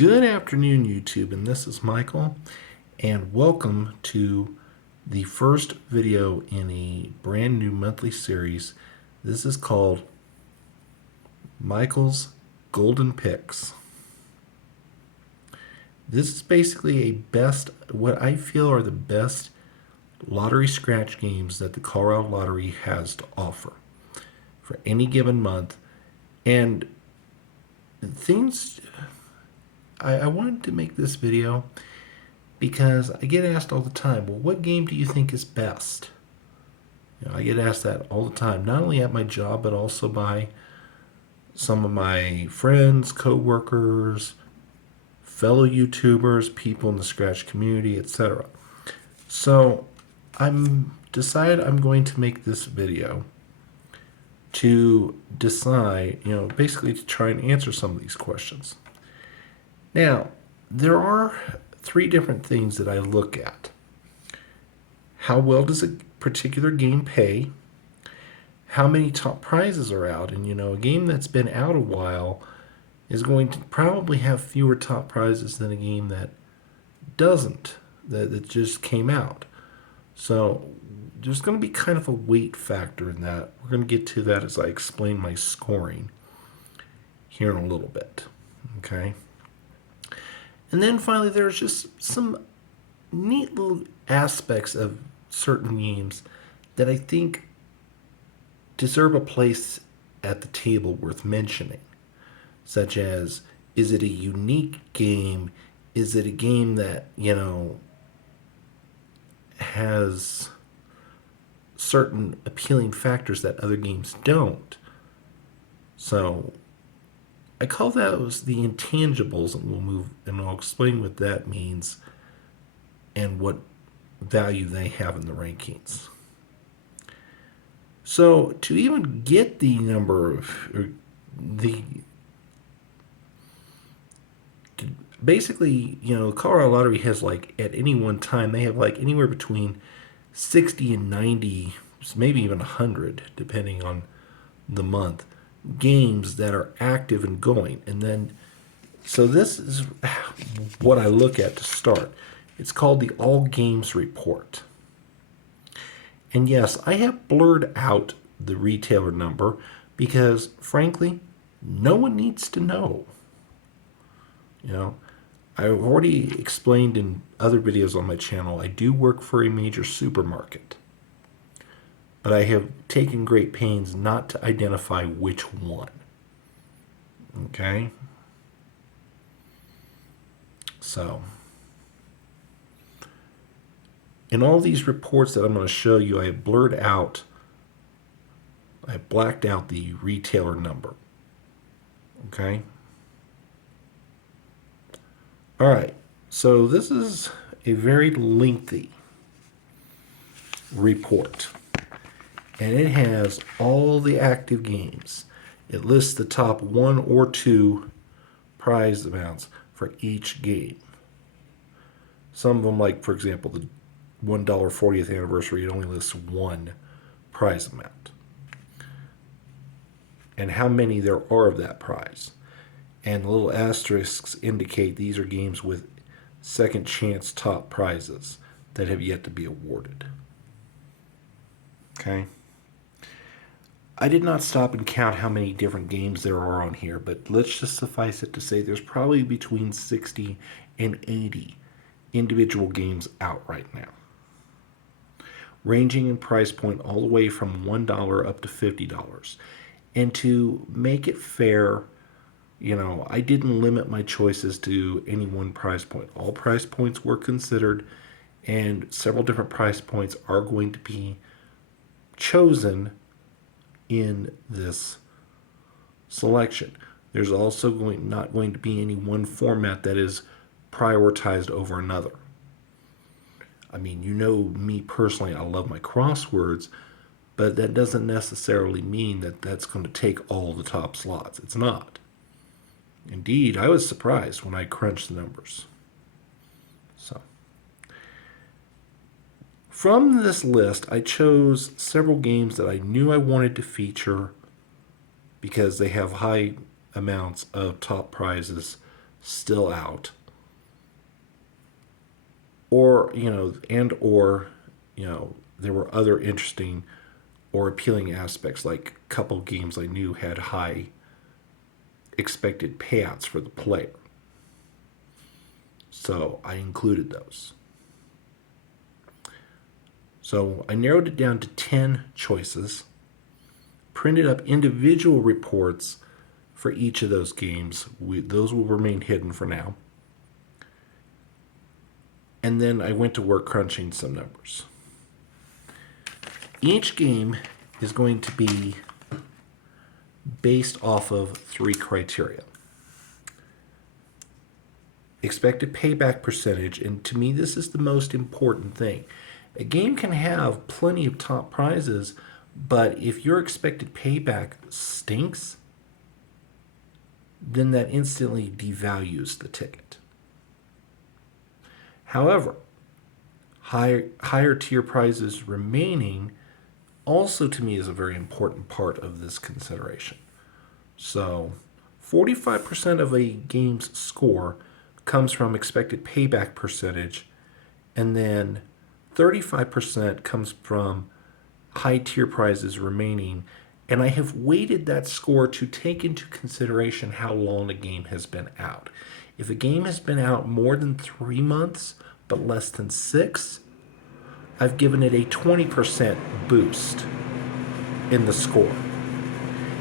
Good afternoon, YouTube, and this is Michael, and welcome to the first video in a brand new monthly series. This is called Michael's Golden Picks. This is basically what I feel are the best lottery scratch games that the Colorado Lottery has to offer for any given month. And things, I wanted to make this video because I get asked all the time, well, what game do you think is best? I get asked that all the time, not only at my job, but also by some of my friends, co-workers, fellow YouTubers, people in the Scratch community, etc. So I'm going to make this video to decide, basically to try and answer some of these questions. Now, there are three different things that I look at. How well does a particular game pay? How many top prizes are out? And a game that's been out a while is going to probably have fewer top prizes than a game that doesn't, that just came out. So there's going to be kind of a weight factor in that. We're going to get to that as I explain my scoring here in a little bit. Okay. And then finally, there's just some neat little aspects of certain games that I think deserve a place at the table worth mentioning, such as, is it a unique game? Is it a game that, has certain appealing factors that other games don't? So I call those the intangibles, and I'll explain what that means and what value they have in the rankings. So to even get the number of, basically, the Colorado Lottery has at any one time, they have anywhere between 60 and 90, maybe even 100, depending on the month, games that are active and going. And then, so this is what I look at to start. It's called the All Games Report. And yes, I have blurred out the retailer number because, frankly, no one needs to know. I've already explained in other videos on my channel, I do work for a major supermarket. But I have taken great pains not to identify which one. Okay? So, in all these reports that I'm going to show you, I have blacked out the retailer number. Okay? All right. So this is a very lengthy report. And it has all the active games. It lists the top 1 or 2 prize amounts for each game. Some of them, like, for example, the $1 40th anniversary, it only lists 1 prize amount. And how many there are of that prize. And the little asterisks indicate these are games with second chance top prizes that have yet to be awarded. Okay? I did not stop and count how many different games there are on here, but let's just suffice it to say there's probably between 60 and 80 individual games out right now, ranging in price point all the way from $1 up to $50. And to make it fair, I didn't limit my choices to any one price point. All price points were considered, and several different price points are going to be chosen in this selection. There's also not going to be any one format that is prioritized over another. I mean, me personally, I love my crosswords, but that doesn't necessarily mean that that's going to take all the top slots. It's not. Indeed, I was surprised when I crunched the numbers. So, from this list, I chose several games that I knew I wanted to feature because they have high amounts of top prizes still out, or there were other interesting or appealing aspects, like a couple games I knew had high expected payouts for the player. So I included those. So I narrowed it down to 10 choices, printed up individual reports for each of those games. Those will remain hidden for now. And then I went to work crunching some numbers. Each game is going to be based off of 3 criteria. Expected payback percentage, and to me this is the most important thing. A game can have plenty of top prizes, but if your expected payback stinks, then that instantly devalues the ticket. However, higher tier prizes remaining also to me is a very important part of this consideration. So 45% of a game's score comes from expected payback percentage, and then 35% comes from high tier prizes remaining. And I have weighted that score to take into consideration how long a game has been out. If a game has been out more than 3 months but less than 6, I've given it a 20% boost in the score.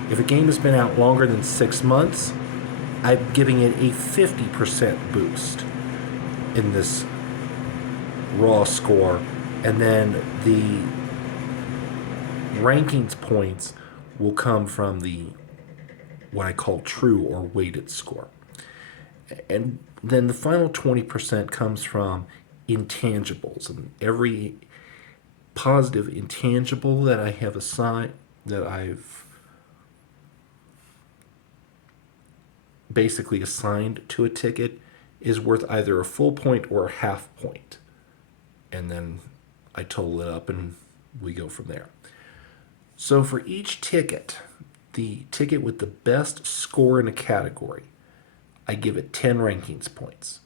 If a game has been out longer than 6 months, I'm giving it a 50% boost in this raw score. And then the rankings points will come from the what I call true or weighted score. And then the final 20% comes from intangibles. And every positive intangible that I have assigned, that I've basically assigned to a ticket, is worth either a full point or a half point. And then I total it up and we go from there. So for each ticket, the ticket with the best score in a category, I give it 10 rankings points.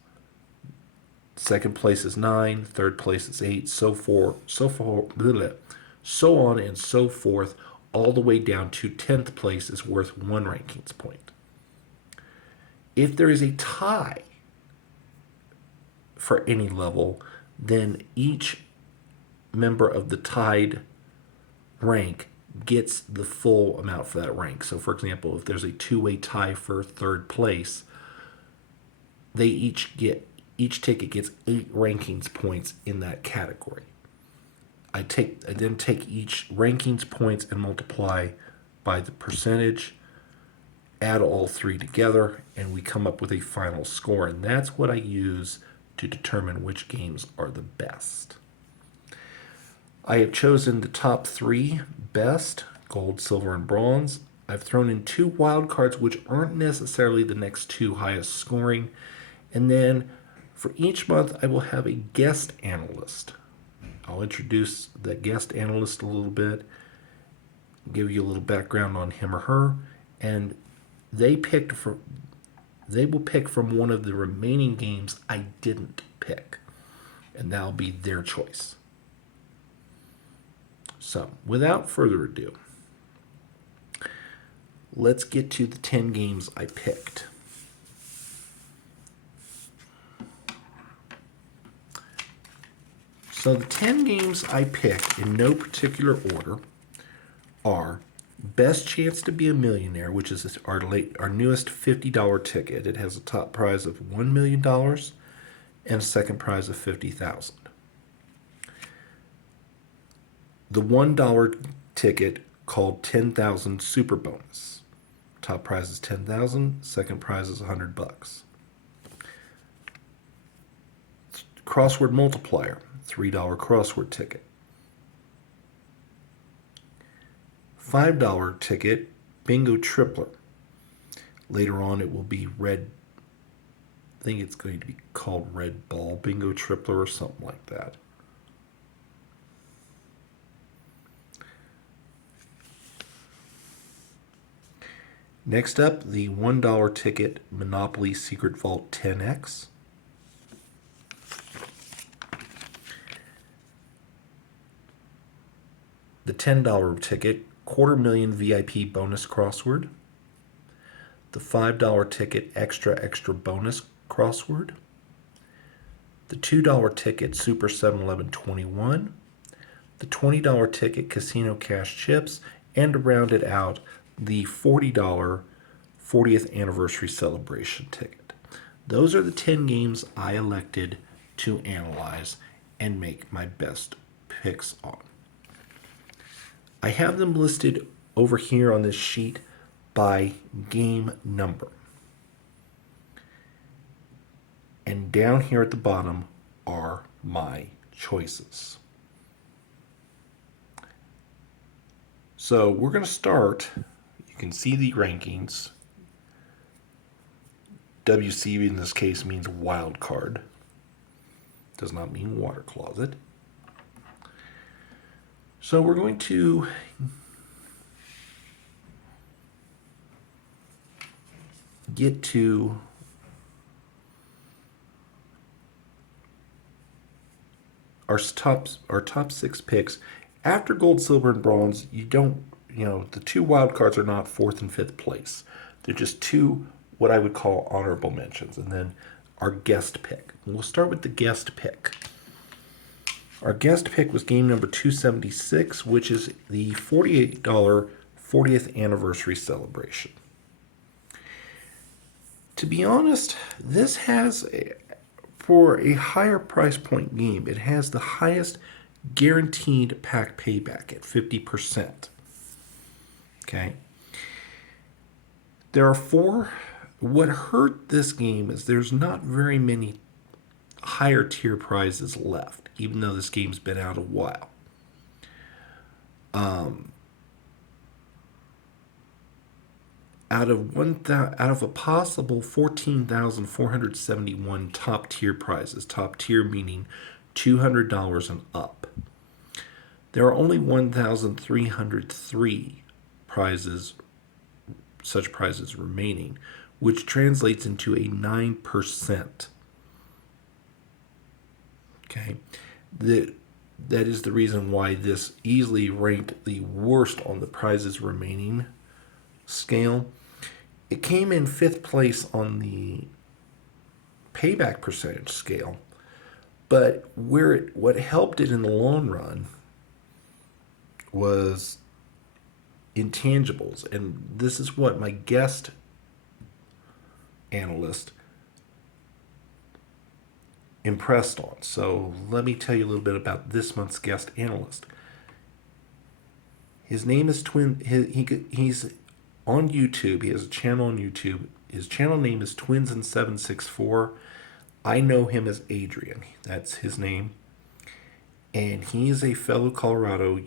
Second place is 9, third place is 8, so on and so forth, all the way down to 10th place is worth 1 rankings point. If there is a tie for any level, then each member of the tied rank gets the full amount for that rank. So for example, if there's a 2-way tie for third place, they each ticket gets 8 rankings points in that category. I then take each rankings points and multiply by the percentage, add all 3 together, and we come up with a final score. And that's what I use to determine which games are the best. I have chosen the top 3 best, gold, silver, and bronze. I've thrown in 2 wild cards, which aren't necessarily the next 2 highest scoring. And then for each month, I will have a guest analyst. I'll introduce that guest analyst a little bit, give you a little background on him or her, and they will pick from one of the remaining games I didn't pick, and that'll be their choice. So, without further ado, let's get to the 10 games I picked. So the 10 games I picked in no particular order are Best Chance to Be a Millionaire, which is our newest $50 ticket. It has a top prize of $1 million and a second prize of $50,000. The $1 ticket called 10,000 Super Bonus. Top prize is $10,000, second prize is $100. Crossword Multiplier, $3 crossword ticket. $5 ticket, Bingo Tripler. Later on it will be red, I think it's going to be called Red Ball Bingo Tripler or something like that. Next up, the $1 ticket Monopoly Secret Vault 10X. The $10 ticket $250,000 VIP bonus crossword. The $5 ticket extra extra bonus crossword. The $2 ticket Super 7-Eleven 21. The $20 ticket Casino Cash Chips. And to round it out, the $40 40th Anniversary Celebration ticket. Those are the 10 games I elected to analyze and make my best picks on. I have them listed over here on this sheet by game number. And down here at the bottom are my choices. So we're going to start. You can see the rankings. WC in this case means wild card. Does not mean water closet. So we're going to get to our top 6 picks. After gold, silver, and bronze, the 2 wild cards are not 4th and 5th place. They're just 2 what I would call honorable mentions, and then our guest pick. And we'll start with the guest pick. Our guest pick was game number 276, which is the $48 40th Anniversary Celebration. To be honest, this has, for a higher price point game, it has the highest guaranteed pack payback at 50%. Okay. There are 4. What hurt this game is there's not very many higher tier prizes left, even though this game's been out a while. Out of a possible 14,471 top tier prizes, top tier meaning $200 and up, there are only 1,303 such prizes remaining, which translates into a 9%. Okay, that is the reason why this easily ranked the worst on the prizes remaining scale. It came in 5th place on the payback percentage scale, but what helped it in the long run was intangibles, and this is what my guest analyst impressed on. So let me tell you a little bit about this month's guest analyst. His name is he's on YouTube. He has a channel on YouTube. His channel name is Twins764. I know him as Adrien. That's his name. And he is a fellow Colorado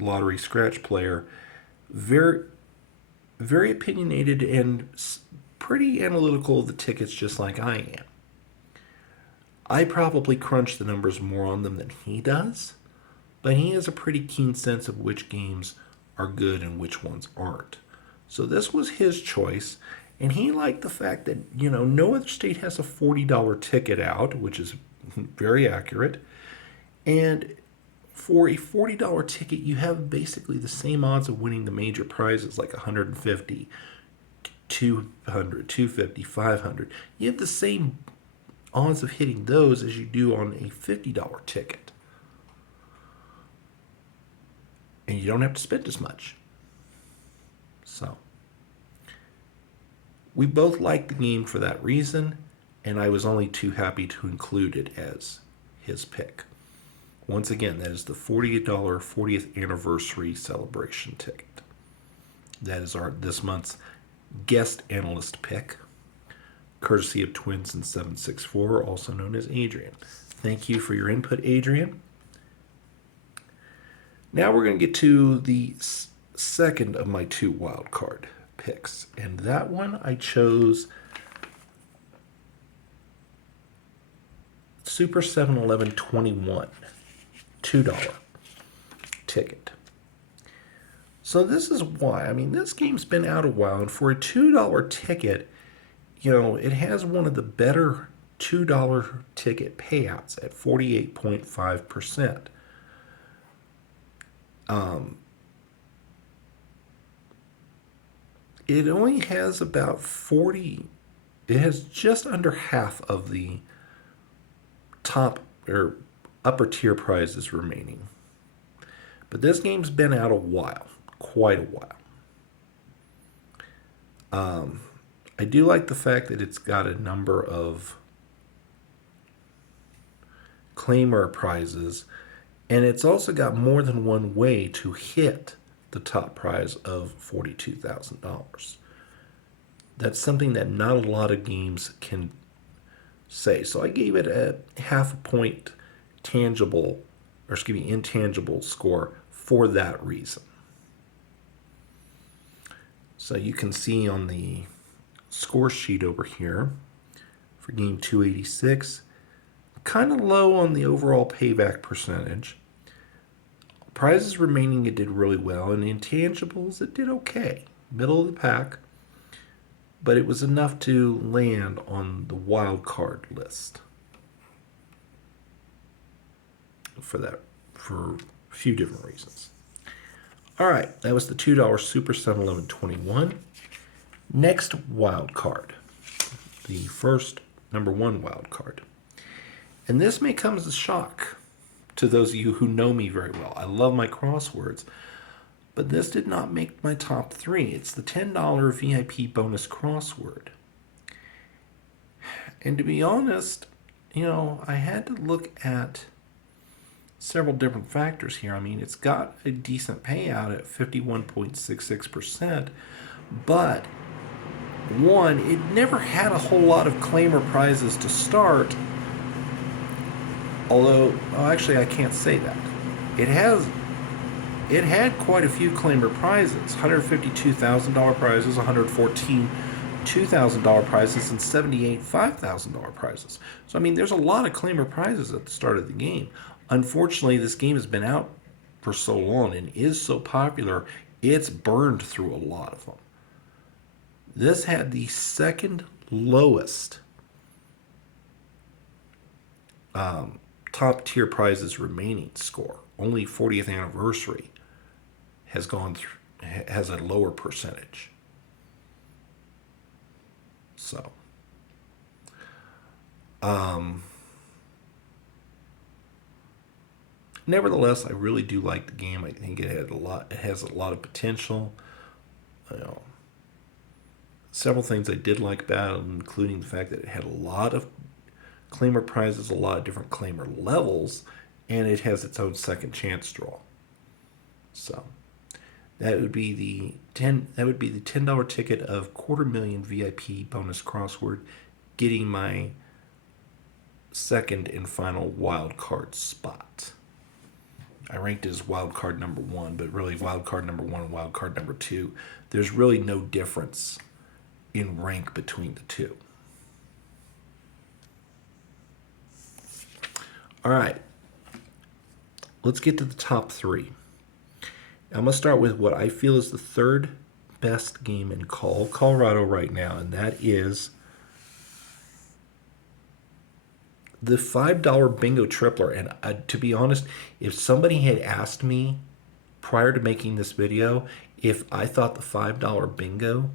lottery scratch player. Very, very opinionated and pretty analytical of the tickets, just like I am. I probably crunch the numbers more on them than he does, but he has a pretty keen sense of which games are good and which ones aren't. So this was his choice, and he liked the fact that, no other state has a $40 ticket out, which is very accurate. And for a $40 ticket, you have basically the same odds of winning the major prizes, like 150, 200, 250, 500. You have the same odds of hitting those as you do on a $50 ticket. And you don't have to spend as much. So, we both liked the game for that reason, and I was only too happy to include it as his pick. Once again, that is the $48 40th Anniversary Celebration ticket. That is this month's guest analyst pick, courtesy of Twins764, also known as Adrien. Thank you for your input, Adrien. Now we're going to get to the second of my 2 wild card picks, and that one I chose Super 7-Eleven 21, $2 ticket. So this is why. I mean, this game's been out a while, and for a $2 ticket, it has one of the better $2 ticket payouts at 48.5%. It only has about 40, it has just under half of the top or upper tier prizes remaining. But this game's been out a while, quite a while. I do like the fact that it's got a number of claimer prizes, and it's also got more than one way to hit the top prize of $42,000. That's something that not a lot of games can say. So I gave it a half a point intangible score for that reason. So you can see on the score sheet over here for game 286, kind of low on the overall payback percentage. Prizes remaining, it did really well, and intangibles, it did okay. Middle of the pack, but it was enough to land on the wild card list for a few different reasons. All right, that was the $2 Super 7-Eleven-21. Next wild card, the first number one wild card. And this may come as a shock to those of you who know me very well. I love my crosswords, but this did not make my top three. It's the $10 VIP bonus crossword. And to be honest, I had to look at several different factors here. I mean, it's got a decent payout at 51.66%, but one, it never had a whole lot of claimer prizes to start. Although, actually, I can't say that. It had quite a few claimer prizes: $152,000 prizes, 114 $2,000 prizes, and 78 $5,000 prizes. So, I mean, there's a lot of claimer prizes at the start of the game. Unfortunately, this game has been out for so long and is so popular, it's burned through a lot of them. This had the second lowest top tier prizes remaining score. Only 40th anniversary has a lower percentage. So, nevertheless, I really do like the game. I think it has a lot of potential. Several things I did like about it, including the fact that it had a lot of claimer prizes, a lot of different claimer levels, and it has its own second chance draw. So that would be the $10 ticket of $250,000 VIP bonus crossword, getting my second and final wild card spot. I ranked it as wild card number one, but really wild card number one and wild card number two, there's really no difference in rank between the two. All right, let's get to the top three. I'm going to start with what I feel is the third best game in Colorado right now, and that is the $5 bingo tripler. And to be honest, if somebody had asked me prior to making this video if I thought the $5 bingo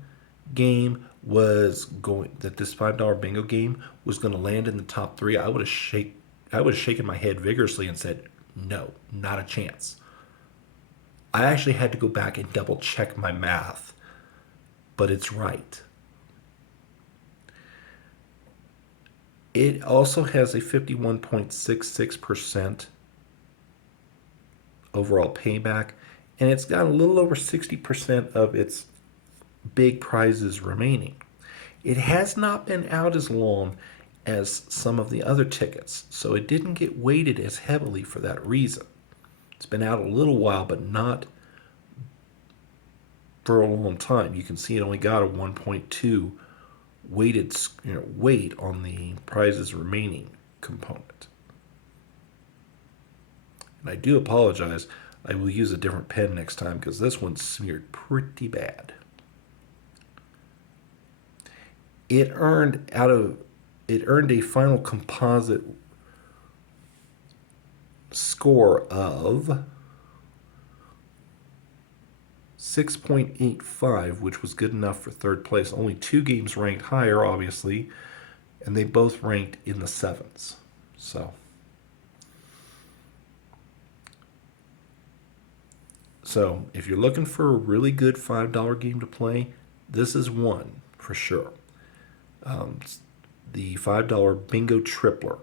game this $5 bingo game was going to land in the top three, I would have shaken my head vigorously and said, no, not a chance. I actually had to go back and double check my math, but it's right. It also has a 51.66% overall payback, and it's got a little over 60% of its big prizes remaining. It has not been out as long as some of the other tickets, so it didn't get weighted as heavily for that reason. It's been out a little while, but not for a long time. You can see it only got a 1.2 weight on the prizes remaining component. And I do apologize. I will use a different pen next time because this one's smeared pretty bad. It earned a final composite score of 6.85, which was good enough for third place. Only 2 games ranked higher, obviously, and they both ranked in the sevens. So if you're looking for a really good $5 game to play, this is one for sure. The $5 Bingo Tripler.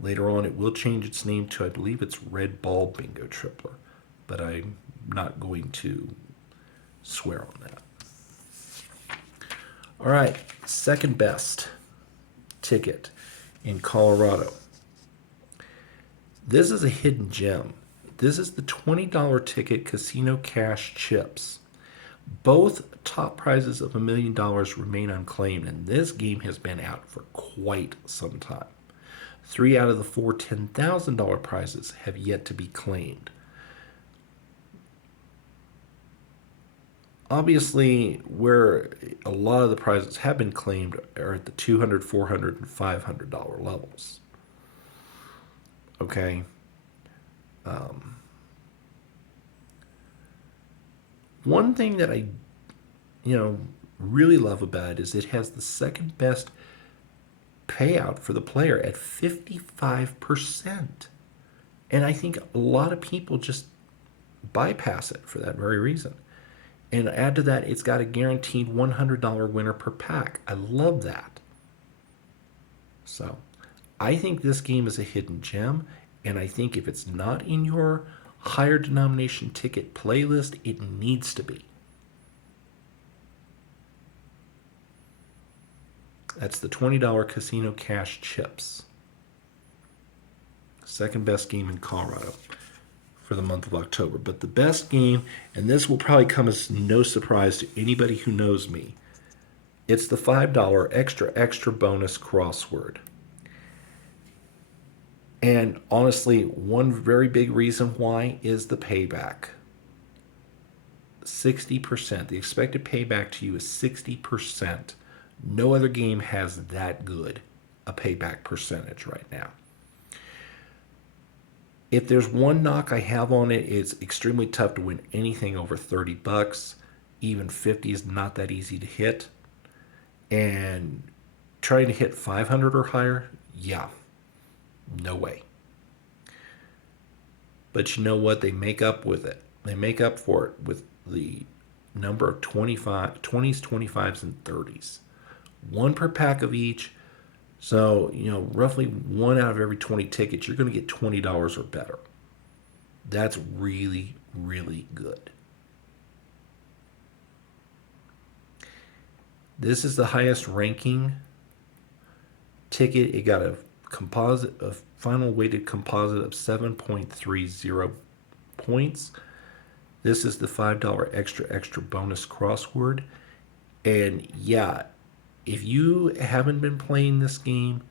Later on, it will change its name to, I believe it's Red Ball Bingo Tripler, but I'm not going to swear on that. All right, second best ticket in Colorado. This is a hidden gem. This is the $20 ticket Casino Cash Chips. Both top prizes of $1 million remain unclaimed, and this game has been out for quite some time. 3 out of the 4 $10,000 prizes have yet to be claimed. Obviously, where a lot of the prizes have been claimed are at the $200, $400, and $500 levels. Okay. One thing that I, really love about it is it has the second best payout for the player at 55%. And I think a lot of people just bypass it for that very reason. And add to that, it's got a guaranteed $100 winner per pack. I love that. So, I think this game is a hidden gem, and I think if it's not in your higher denomination ticket playlist, it needs to be. That's the $20 Casino Cash Chips. Second best game in Colorado for the month of October. But the best game, and this will probably come as no surprise to anybody who knows me, it's the $5 extra bonus crossword. And honestly, one very big reason why is the payback. 60%. The expected payback to you is 60%. No other game has that good a payback percentage right now. If there's one knock I have on it, it's extremely tough to win anything over $30. Even 50 is not that easy to hit. And trying to hit 500 or higher, yeah, no way. But you know what? They make up with it. They make up for it with the number of 20s, 25s, and 30s. One per pack of each. So, roughly 1 out of every 20 tickets, you're going to get $20 or better. That's really, really good. This is the highest ranking ticket. It got a final weighted composite of 7.30 points. This is the $5 extra bonus crossword. And yeah, if you haven't been playing this game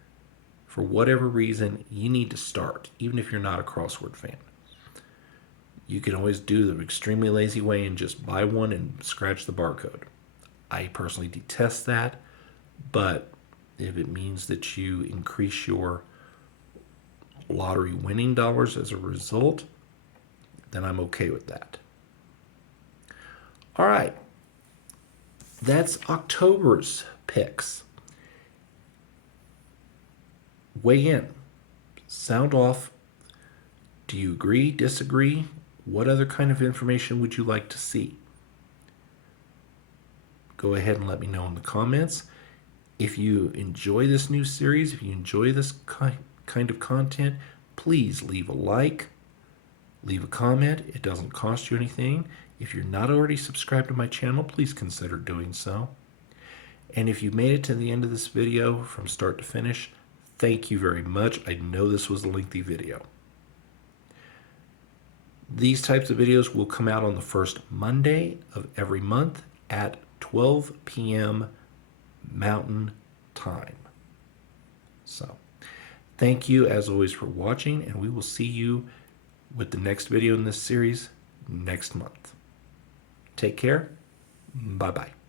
for whatever reason, you need to start, even if you're not a crossword fan. You can always do the extremely lazy way and just buy one and scratch the barcode. I personally detest that, but if it means that you increase your lottery winning dollars as a result, then I'm okay with that. All right. That's October's picks. Weigh in. Sound off. Do you agree, disagree? What other kind of information would you like to see? Go ahead and let me know in the comments. If you enjoy this new series, if you enjoy this kind of content, please leave a like, leave a comment. It doesn't cost you anything. If you're not already subscribed to my channel, please consider doing so. And if you made it to the end of this video from start to finish, thank you very much. I know this was a lengthy video. These types of videos will come out on the first Monday of every month at 12 p.m. Mountain Time. So, thank you as always for watching, and we will see you with the next video in this series next month. Take care. Bye-bye.